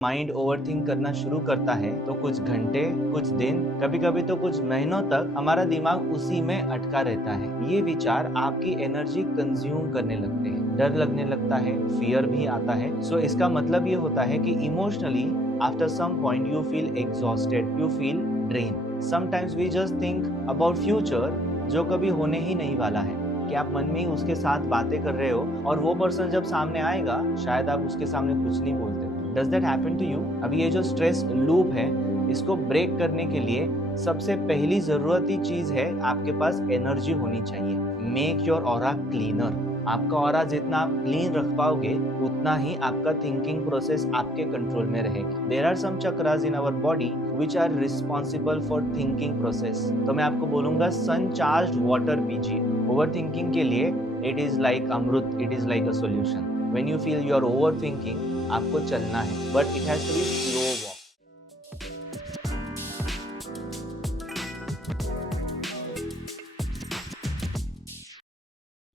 Mind overthink करना शुरू करता है तो कुछ घंटे, कुछ दिन, कभी कभी तो कुछ महीनों तक हमारा दिमाग उसी में अटका रहता है। ये विचार आपकी एनर्जी कंज्यूम करने लगते हैं, डर लगने लगता है, फियर भी आता है। सो इसका मतलब ये होता है कि emotionally after some point you feel exhausted, you feel drain. Sometimes we just think about future जो कभी होने ही नहीं वाला है, कि आप मन में ही उसके साथ बातें कर रहे हो और वो पर्सन जब सामने आएगा शायद आप उसके सामने कुछ नहीं बोलते। Does that happen to you? अभी ये जो स्ट्रेस लूप है, इसको ब्रेक करने के लिए सबसे पहली जरूरती चीज है आपके पास एनर्जी होनी चाहिए। Make your aura cleaner. आपका ऑरा जितना आप क्लीन रख पाओगे उतना ही आपका थिंकिंग प्रोसेस आपके कंट्रोल में रहेगा। There are some chakras in our body which are responsible for thinking process. तो मैं आपको बोलूंगा सन चार्ज्ड वाटर पीजिए। ओवर थिंकिंग के लिए it is like amrit, it is like a solution. When you feel you are over thinking, आपको चलना है, but it has to be slow walk.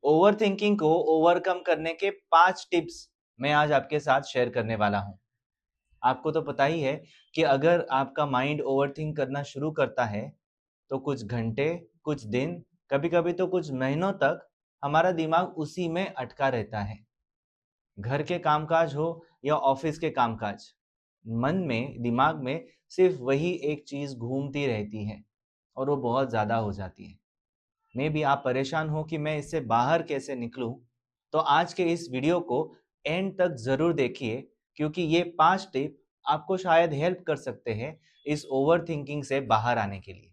Over thinking को ओवरकम करने के 5 टिप्स मैं आज आपके साथ शेयर करने वाला हूं। आपको तो पता ही है कि अगर आपका माइंड ओवरथिंक करना शुरू करता है तो कुछ घंटे, कुछ दिन, कभी कभी तो कुछ महीनों तक हमारा दिमाग उसी में अटका रहता है। घर के कामकाज हो या ऑफिस के कामकाज, मन में, दिमाग में सिर्फ वही एक चीज घूमती रहती है और वो बहुत ज्यादा हो जाती है। मे भी आप परेशान हो कि मैं इससे बाहर कैसे निकलूं, तो आज के इस वीडियो को एंड तक जरूर देखिए, क्योंकि ये 5 टिप आपको शायद हेल्प कर सकते हैं इस ओवर थिंकिंग से बाहर आने के लिए।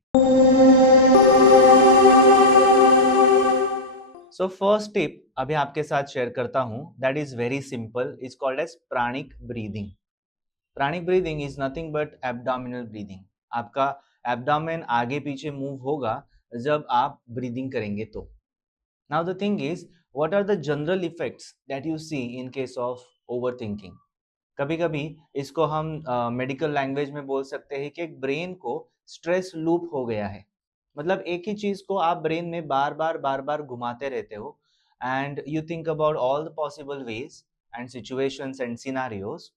सो फर्स्ट टिप अभी आपके साथ शेयर करता हूं, that is very simple, is called as pranic breathing. Pranic breathing is nothing but abdominal breathing. आपका एब्डोमेन आगे पीछे मूव होगा जब आप ब्रीदिंग करेंगे तो। Now the thing is, what are the general effects that you see in case of overthinking? कभी कभी इसको हम मेडिकल लैंग्वेज में बोल सकते हैं कि एक ब्रेन को स्ट्रेस लूप हो गया है। मतलब एक ही चीज को आप ब्रेन में बार बार घुमाते रहते हो and you think about all the possible ways and situations and scenarios.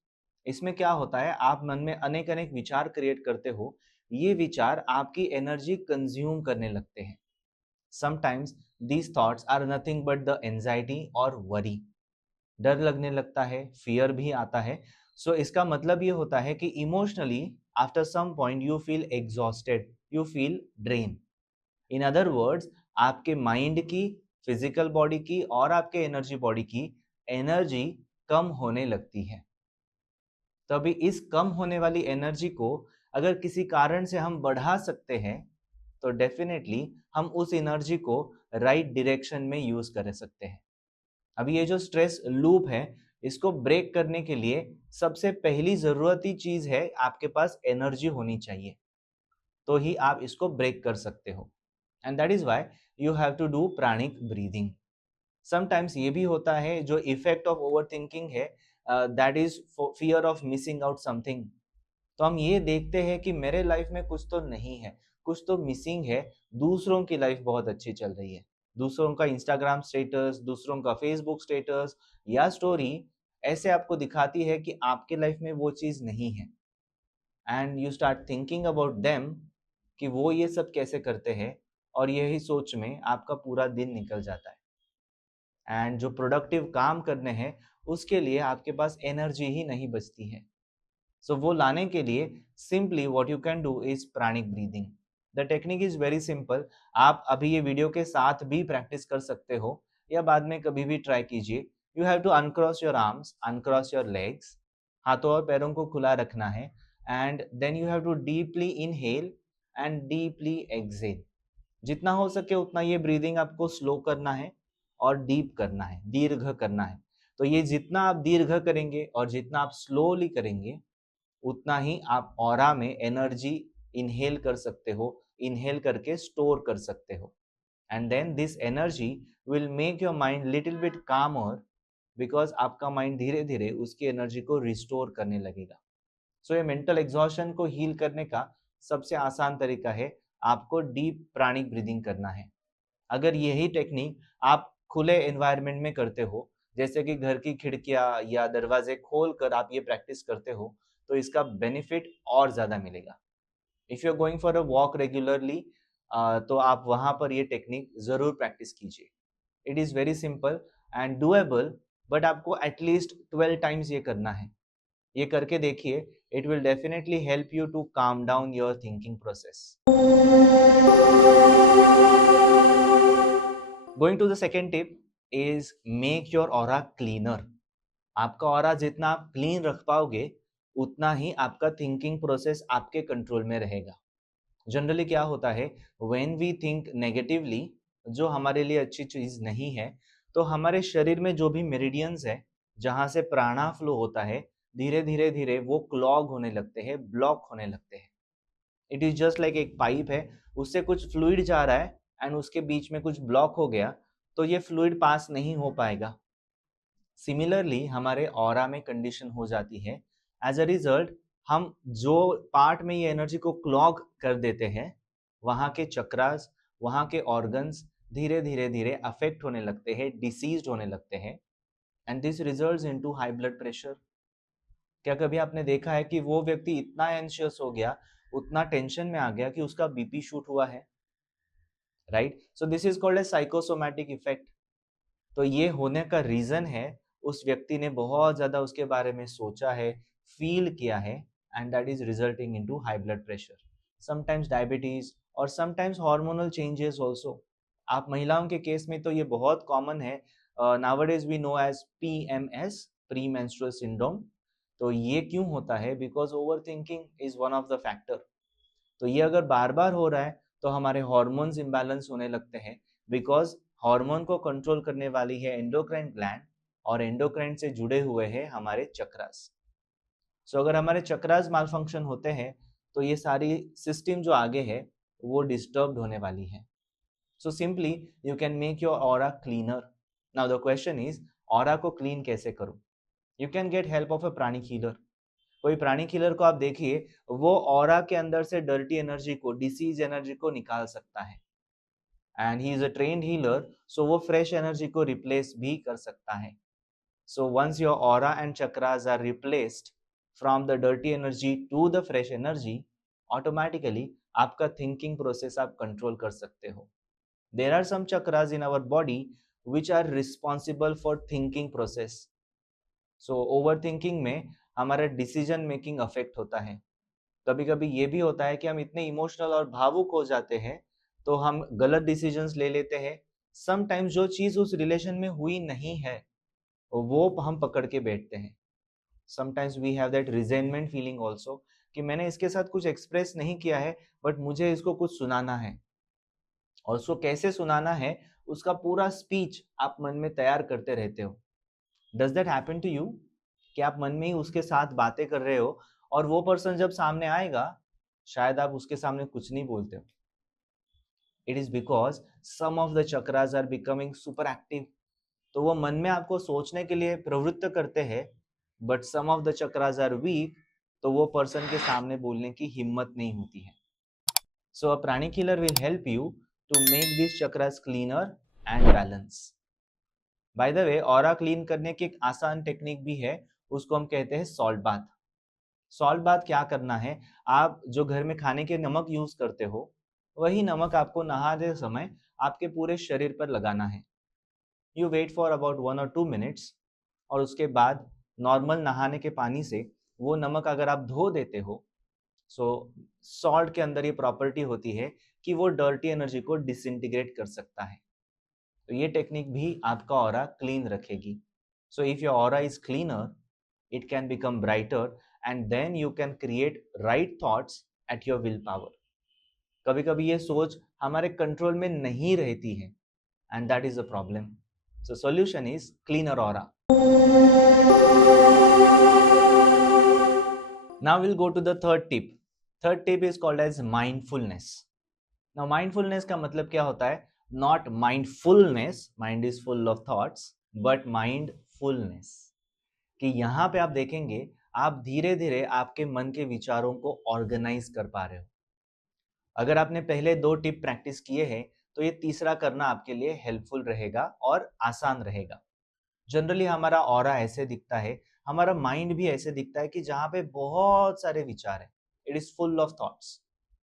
इसमें क्या होता है, आप मन में अनेक अनेक विचार क्रिएट करते हो। ये विचार आपकी एनर्जी कंज्यूम करने लगते हैं। Sometimes these thoughts are nothing but the anxiety और वरी। डर लगने लगता है, फियर भी आता है। सो इसका मतलब ये होता है कि emotionally after some point you feel exhausted, you feel drain. In other words, आपके माइंड की, फिजिकल बॉडी की और आपके एनर्जी बॉडी की एनर्जी कम होने लगती है। तो अभी इस कम होने वाली एनर्जी को अगर किसी कारण से हम बढ़ा सकते हैं तो डेफिनेटली हम उस एनर्जी को राइट डायरेक्शन में यूज कर सकते हैं। अभी ये जो स्ट्रेस लूप है, इसको ब्रेक करने के लिए सबसे पहली जरूरती चीज है आपके पास एनर्जी होनी चाहिए, तो ही आप इसको ब्रेक कर सकते हो। And that is why you have to do pranic breathing. Sometimes ये भी होता है, जो इफेक्ट ऑफ ओवर थिंकिंग है, that is fear of missing out something. तो हम ये देखते हैं कि मेरे लाइफ में कुछ तो नहीं है, कुछ तो मिसिंग है। दूसरों की लाइफ बहुत अच्छी चल रही है, दूसरों का इंस्टाग्राम स्टेटस, दूसरों का फेसबुक स्टेटस या स्टोरी ऐसे आपको दिखाती है कि आपके लाइफ में वो चीज नहीं है। And you start thinking about them कि वो ये सब कैसे करते हैं, और यही सोच में आपका पूरा दिन निकल जाता है। एंड जो प्रोडक्टिव काम करने हैं उसके लिए आपके पास एनर्जी ही नहीं बचती है। सो वो लाने के लिए simply what you can do is pranic breathing. The technique is very simple. आप अभी ये वीडियो के साथ भी प्रैक्टिस कर सकते हो या बाद में कभी भी ट्राई कीजिए। You have to uncross your arms, uncross your legs. हाथों और पैरों को खुला रखना है and then you have to deeply inhale and deeply exhale. जितना हो सके उतना ये ब्रीदिंग आपको स्लो करना है और डीप करना है, दीर्घ करना है। तो ये जितना आप दीर्घ करेंगे और जितना आप स्लोली करेंगे उतना ही आप ऑरा में एनर्जी इनहेल कर सकते हो, इनहेल करके स्टोर कर सकते हो। And then this energy will make your mind little bit calmer, because आपका माइंड धीरे धीरे उसकी एनर्जी को रिस्टोर करने लगेगा। सो ये मेंटल एग्जॉशन को हील करने का सबसे आसान तरीका है, आपको डीप प्राणिक ब्रीदिंग करना है। अगर यही टेक्निक आप खुले एनवायरनमेंट में करते हो, जैसे कि घर की खिड़कियां या दरवाजे खोल कर आप ये प्रैक्टिस करते हो, तो इसका बेनिफिट और ज़्यादा मिलेगा। If you are going for a walk regularly, तो आप वहाँ पर ये टेक्निक ज़रूर प्रैक्टिस कीजिए। It is very simple and doable, but आपको एटलीस्ट 12 टाइम्स ये करना है। ये करके देखिए, it will definitely help you to calm down your thinking process. Going to the second tip is make your aura cleaner. आपका aura जितना आप क्लीन रख पाओगे, उतना ही आपका थिंकिंग प्रोसेस आपके कंट्रोल में रहेगा। जनरली क्या होता है, व्हेन वी थिंक नेगेटिवली, जो हमारे लिए अच्छी चीज नहीं है, तो हमारे शरीर में जो भी मेरिडियंस है, जहां से प्राणा फ्लो होता है, धीरे धीरे धीरे वो क्लॉग होने लगते हैं, ब्लॉक होने लगते हैं। इट इज जस्ट लाइक एक पाइप है, उससे कुछ फ्लूइड जा रहा है एंड उसके बीच में कुछ ब्लॉक हो गया, तो ये फ्लूइड पास नहीं हो पाएगा। सिमिलरली हमारे ऑरा में कंडीशन हो जाती है। एज अ रिजल्ट, हम जो पार्ट में ये एनर्जी को क्लॉग कर देते हैं, वहाँ के चक्रास, वहाँ के ऑर्गन्स धीरे धीरे धीरे अफेक्ट होने लगते हैं, डिसीज्ड होने लगते हैं, and this results into high blood pressure. क्या कभी आपने देखा है कि वो व्यक्ति इतना एंशियस हो गया, उतना टेंशन में आ गया कि उसका बीपी शूट हुआ है, right? So this is called a psychosomatic effect. तो ये होने का रीजन है, उस व्यक्ति ने बहुत ज्यादा उसके बारे में सोचा है, फील किया है, and that is resulting into high blood pressure, sometimes diabetes, और समटाइम्स हार्मोनल चेंजेस ऑल्सो। आप महिलाओं के केस में तो ये बहुत कॉमन है, nowadays we know as PMS, pre menstrual syndrome. तो ये क्यों होता है? Because over thinking is one of the factor. तो ये अगर बार बार हो रहा है, तो हमारे हार्मोन्स इम्बैलेंस होने लगते हैं, बिकॉज हार्मोन को कंट्रोल करने वाली है एंडोक्राइन ग्लैंड, और एंडोक्राइन से जुड़े हुए हैं हमारे चक्रास। सो अगर हमारे चक्रास माल फंक्शन होते हैं, तो ये सारी सिस्टम जो आगे है वो डिस्टर्ब होने वाली है। So simply you can make your aura cleaner. Now the question is, aura को क्लीन कैसे करूं? You can get help of a प्राणी हीलर। कोई प्राणी किलर को आप देखिए, वो ऑरा के अंदर से डर्टी एनर्जी को, डिसीज एनर्जी को निकाल सकता है, and he is a trained healer, so वो फ्रेश एनर्जी को रिप्लेस भी कर सकता है। So once your aura and chakras are replaced from the dirty energy to the fresh energy, automatically आपका थिंकिंग प्रोसेस आप कंट्रोल कर सकते हो। There are some chakras in our body which are responsible for thinking process. So over thinking में हमारा decision making affect होता है। कभी कभी ये भी होता है कि हम इतने इमोशनल और भावुक हो जाते हैं, तो हम गलत डिसीजंस ले लेते हैं। समटाइम्स जो चीज उस रिलेशन में हुई नहीं है, वो हम पकड़ के बैठते हैं। Sometimes we have that resentment feeling also, कि मैंने इसके साथ कुछ एक्सप्रेस नहीं किया है, बट मुझे इसको कुछ सुनाना है, और उसको कैसे सुनाना है, उसका पूरा स्पीच आप मन में तैयार करते रहते हो। Does that happen to you? कि आप मन में ही उसके साथ बातें कर रहे हो, और वो पर्सन जब सामने आएगा, शायद आप उसके सामने कुछ नहीं बोलते हो। It is because some of the chakras are becoming super active. तो वो मन में आपको सोचने के लिए प्रवृत्त करते हैं, but some of the chakras are weak, तो वो पर्सन के सामने बोलने की हिम्मत नहीं होती है। So a pranic healer will help you to make this chakras cleaner and balance. By the way, aura clean करने की एक आसान टेक्निक भी है, उसको हम कहते हैं सॉल्ट बाथ। सॉल्ट बाथ क्या करना है, आप जो घर में खाने के नमक यूज करते हो, वही नमक आपको नहाते समय आपके पूरे शरीर पर लगाना है। You wait for about 1 or 2 minutes, और उसके बाद नॉर्मल नहाने के पानी से वो नमक अगर आप धो देते हो, सो सॉल्ट के अंदर ये प्रॉपर्टी होती है कि वो डर्टी एनर्जी को डिसइंटीग्रेट कर सकता है। तो ये टेक्निक भी आपका ऑरा क्लीन रखेगी। So if your aura is cleaner, it can become brighter, and then you can create right thoughts at your willpower. कभी कभी ये सोच हमारे कंट्रोल में नहीं रहती है, and that is a problem. So solution is cleaner aura. Now we'll go to the third tip. Third tip is called as mindfulness. Now mindfulness का मतलब क्या होता है? Not mindfulness, mind is full of thoughts, but mindfulness. कि यहाँ पे आप देखेंगे, आप धीरे धीरे आपके मन के विचारों को ऑर्गेनाइज कर पा रहे हो। अगर आपने पहले 2 टिप प्रैक्टिस किए हैं, तो ये तीसरा करना आपके लिए हेल्पफुल रहेगा और आसान रहेगा। जनरली हमारा ऑरा ऐसे दिखता है, हमारा माइंड भी ऐसे दिखता है कि जहाँ पे बहुत सारे विचार है, it is full of thoughts.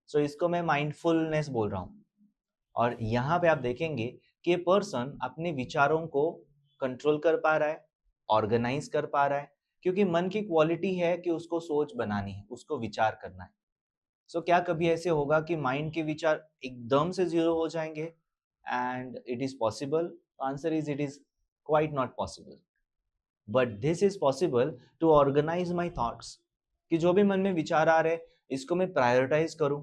So इसको मैं माइंडफुलनेस बोल रहा हूँ। और यहाँ पे आप देखेंगे कि ये पर्सन अपने विचारों को कंट्रोल कर पा रहा है, ऑर्गेनाइज कर पा रहा है, क्योंकि मन की क्वालिटी है कि उसको सोच बनानी है, उसको विचार करना है। सो क्या कभी ऐसे होगा कि माइंड के विचार एकदम से जीरो हो जाएंगे and it is possible? Answer is it is quite not possible. But this is possible to organise my thoughts, कि जो भी मन में विचार आ रहे इसको मैं प्रायोरिटाइज करूं,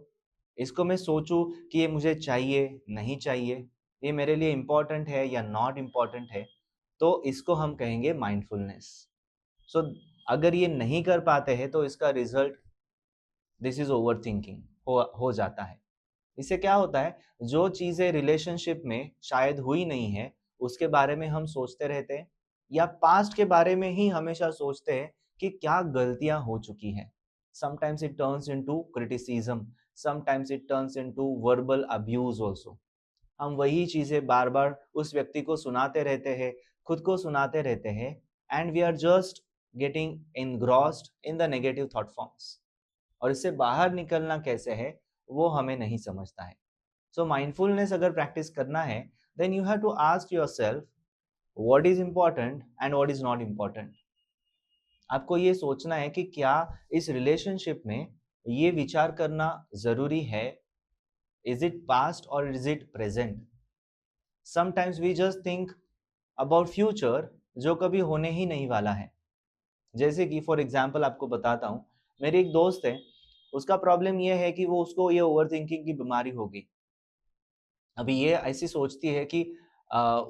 इसको मैं सोचूं कि ये मुझे चाहिए नहीं चाहिए, ये मेरे लिए इम्पोर्टेंट है या नॉट इम्पोर्टेंट है। तो इसको हम कहेंगे माइंडफुलनेस। सो अगर ये नहीं कर पाते हैं तो इसका result this is over thinking हो जाता है। इससे क्या होता है, जो चीजें रिलेशनशिप में शायद हुई नहीं है उसके बारे में हम सोचते रहते हैं, या पास्ट के बारे में ही हमेशा सोचते हैं कि क्या गलतियां हो चुकी हैं। Sometimes it turns into criticism, sometimes it turns into verbal abuse also. हम वही चीजें बार बार उस व्यक्ति को सुनाते रहते हैं, खुद को सुनाते रहते हैं, and we are just getting engrossed in the negative thought forms. और इससे बाहर निकलना कैसे है वो हमें नहीं समझता है। सो माइंडफुलनेस अगर प्रैक्टिस करना है, then you have to ask yourself what is important and what is not important. आपको ये सोचना है कि क्या इस रिलेशनशिप में ये विचार करना जरूरी है, इज इट पास्ट और is it present. Sometimes we just think about future जो कभी होने ही नहीं वाला है। जैसे कि फॉर एग्जाम्पल आपको बताता हूँ, मेरी एक दोस्त है, उसका प्रॉब्लम ये है कि वो उसको ये ओवर थिंकिंग की बीमारी हो गई। अभी ये ऐसी सोचती है कि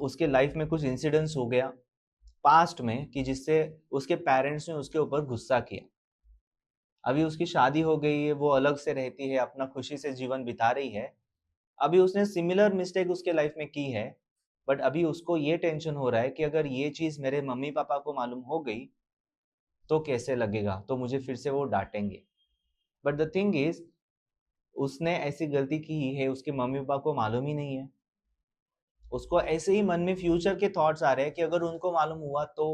उसके लाइफ में कुछ इंसिडेंट्स हो गया पास्ट में कि जिससे उसके पेरेंट्स ने उसके ऊपर गुस्सा किया। अभी उसकी शादी हो गई है, वो अलग से रहती है, अपना खुशी से जीवन बिता रही है। अभी उसने सिमिलर मिस्टेक उसके लाइफ में की है, बट अभी उसको ये टेंशन हो रहा है कि अगर ये चीज मेरे मम्मी पापा को मालूम हो गई तो कैसे लगेगा, तो मुझे फिर से वो डांटेंगे। बट द थिंग इज, उसने ऐसी गलती की है, उसके मम्मी पापा को मालूम ही नहीं है। उसको ऐसे ही मन में फ्यूचर के थॉट्स आ रहे हैं कि अगर उनको मालूम हुआ तो।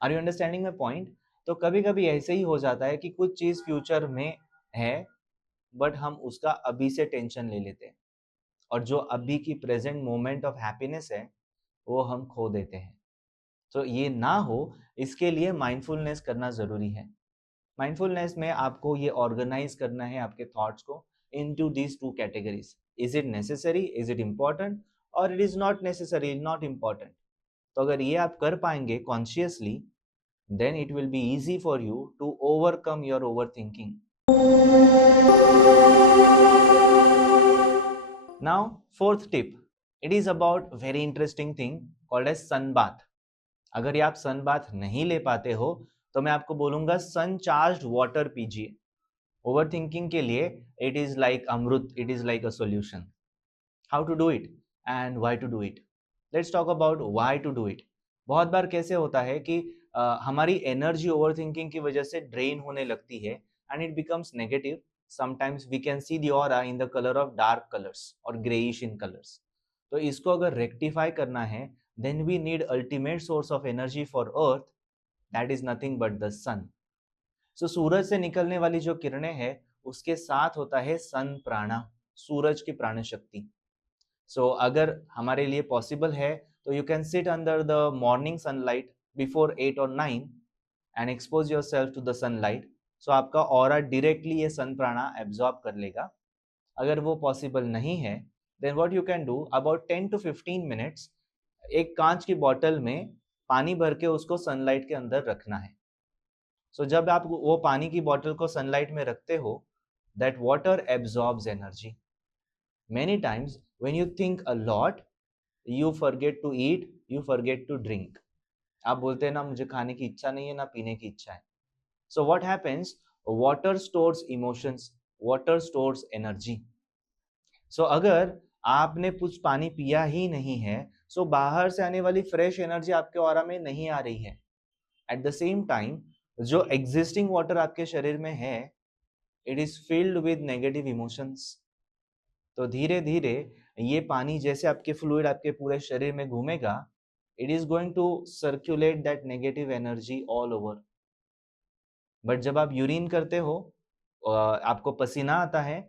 Are you understanding my point? तो कभी कभी ऐसे ही हो जाता है कि कुछ चीज फ्यूचर में है, बट हम उसका अभी से टेंशन ले लेते हैं, और जो अभी की प्रेजेंट मोमेंट ऑफ हैप्पीनेस है वो हम खो देते हैं। तो ये ना हो, इसके लिए माइंडफुलनेस करना जरूरी है। माइंडफुलनेस में आपको ये ऑर्गेनाइज करना है आपके थॉट्स को into these two categories. Is it necessary, is it important, और it is not necessary, not important. तो अगर ये आप कर पाएंगे consciously, then it will be easy for you to overcome your overthinking. Now, fourth tip, it is about very interesting thing called as sun bath. अगर ये आप sun bath नहीं ले पाते हो तो मैं आपको बोलूंगा सन चार्ज्ड वाटर पीजिए। ओवर थिंकिंग के लिए it is like amrit, it is like a solution. How to do it and why to do it. Let's talk about why to do it. बहुत बार कैसे होता है कि हमारी एनर्जी ओवर थिंकिंग की वजह से ड्रेन होने लगती है and it becomes negative. Sometimes we can see the aura in the colour of dark colours और ग्रेइश इन कलर्स। तो इसको अगर रेक्टिफाई करना है, then we need ultimate source of energy for earth, that is nothing but the sun. So सूरज से निकलने वाली जो किरणें हैं उसके साथ होता है सन प्राणा, सूरज की प्राण शक्ति। सो अगर हमारे लिए पॉसिबल है तो you can sit under the morning sunlight before 8 और 9 and expose yourself to the sunlight. So आपका ऑरा डायरेक्टली ये सन प्राणा एब्जॉर्ब कर लेगा। अगर वो पॉसिबल नहीं है, then what you can do, about 10 to 15 minutes एक कांच की बॉटल में पानी भर के उसको सनलाइट के अंदर रखना है। सो जब आप वो पानी की बॉटल को सनलाइट में रखते हो, that water absorbs energy. Many times when you think a lot, you forget to eat, you forget to drink. आप बोलते हैं ना मुझे खाने की इच्छा नहीं है ना पीने की इच्छा है। So what happens? Water stores emotions, water stores energy. So अगर आपने कुछ पानी पिया ही नहीं है, so बाहर से आने वाली फ्रेश एनर्जी आपके ऑरा में नहीं आ रही है। At the same time, जो existing water आपके शरीर में है, it is filled with negative emotions. तो धीरे धीरे ये पानी जैसे आपके फ्लूइड आपके पूरे शरीर में घूमेगा, it is going to circulate that negative energy all over. But जब आप यूरिन करते हो, आपको पसीना आता है,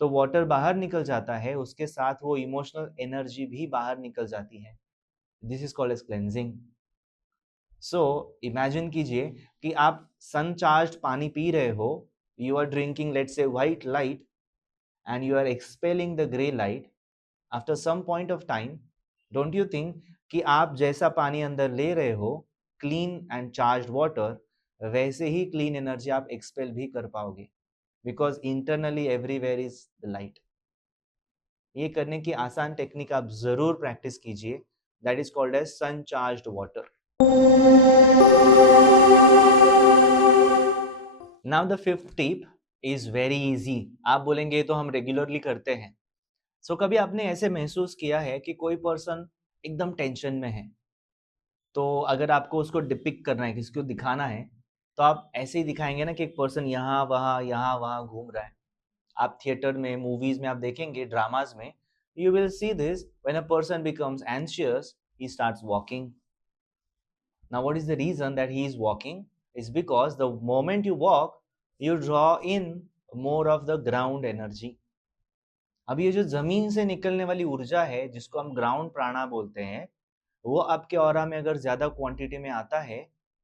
तो वाटर बाहर निकल जाता है, उसके साथ वो इमोशनल एनर्जी भी बाहर निकल जाती है. This is called as cleansing. So imagine कीजिए कि आप सन चार्ज्ड पानी पी रहे हो, you are drinking let's say white light and you are expelling the gray light. After some point of time, don't you think कि आप जैसा पानी अंदर ले रहे हो, clean and charged water, वैसे ही clean energy आप expel भी कर पाओगे, because internally everywhere is the light. ये करने की आसान टेक्निक आप जरूर प्रैक्टिस कीजिए. That is called as sun charged water. Now the fifth tip is very easy. आप बोलेंगे ये तो हम रेगुलरली करते हैं. सो कभी आपने ऐसे महसूस किया है कि कोई पर्सन एकदम टेंशन में है, तो अगर आपको उसको डिपिक्ट करना है, किसी को दिखाना है, तो आप ऐसे ही दिखाएंगे ना कि एक पर्सन यहाँ वहाँ घूम रहा है. आप थिएटर में, मूवीज में आप देखेंगे, ड्रामाज में, you will see this when a person becomes anxious, he starts walking. Now what is the reason that he is walking? Is because the moment you walk, you draw in more of the ground energy. अब ये जो जमीन से निकलने वाली ऊर्जा है, जिसको हम ग्राउंड प्राणा बोलते हैं, वो आपके ऑरा में अगर ज्यादा क्वांटिटी में आता है,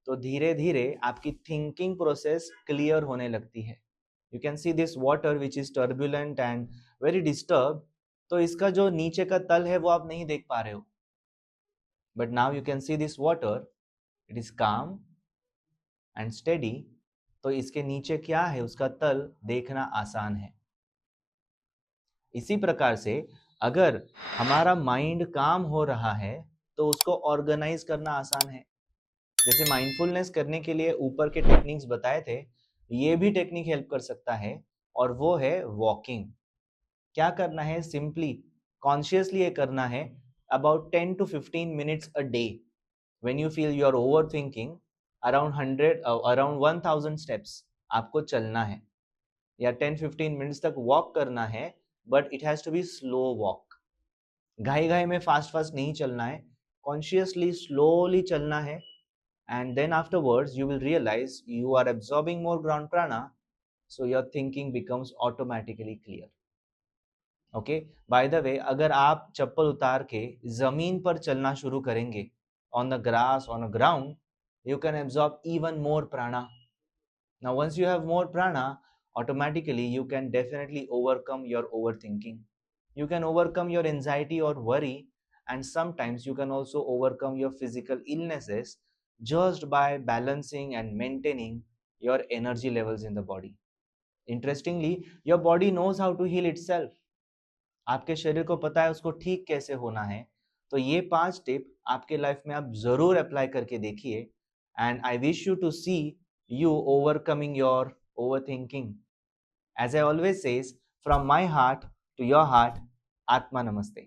तो धीरे धीरे आपकी थिंकिंग प्रोसेस क्लियर होने लगती है. You can see this water which is turbulent and very disturb. तो इसका जो नीचे का तल है वो आप नहीं देख पा रहे हो, but now you can see this water, it is काम एंड स्टेडी. तो इसके नीचे क्या है, उसका तल देखना आसान है. इसी प्रकार से अगर हमारा माइंड काम हो रहा है, तो उसको ऑर्गेनाइज करना आसान है. जैसे माइंडफुलनेस करने के लिए ऊपर के टेक्निक्स बताए थे, ये भी टेक्निक हेल्प कर सकता है, और वो है वॉकिंग. क्या करना है? सिंपली कॉन्शियसली ये करना है, about 10 to 15 minutes a day. When you feel you are overthinking, around 1000 steps आपको चलना है, या 10-15 मिनट्स तक वॉक करना है, but it has to be slow walk. घाई में फास्ट नहीं चलना है, कॉन्शियसली स्लोली चलना है. And then afterwards you will realise you are absorbing more ground prana, so your thinking becomes automatically clear. Okay, by the way, अगर आप चप्पल उतार के जमीन पर चलना शुरू करेंगे, on the grass, on a ground, you can absorb even more prana. Now once you have more prana, automatically you can definitely overcome your overthinking. You can overcome your anxiety or worry, and sometimes you can also overcome your physical illnesses just by balancing and maintaining your energy levels in the body. Interestingly, your body knows how to heal itself. आपके शरीर को पता है उसको ठीक कैसे होना है. तो ये 5 टिप आपके लाइफ में आप जरूर अप्लाई करके देखिए, and I wish you to see you overcoming your overthinking. As I always says, from my heart to your heart, Atma Namaste.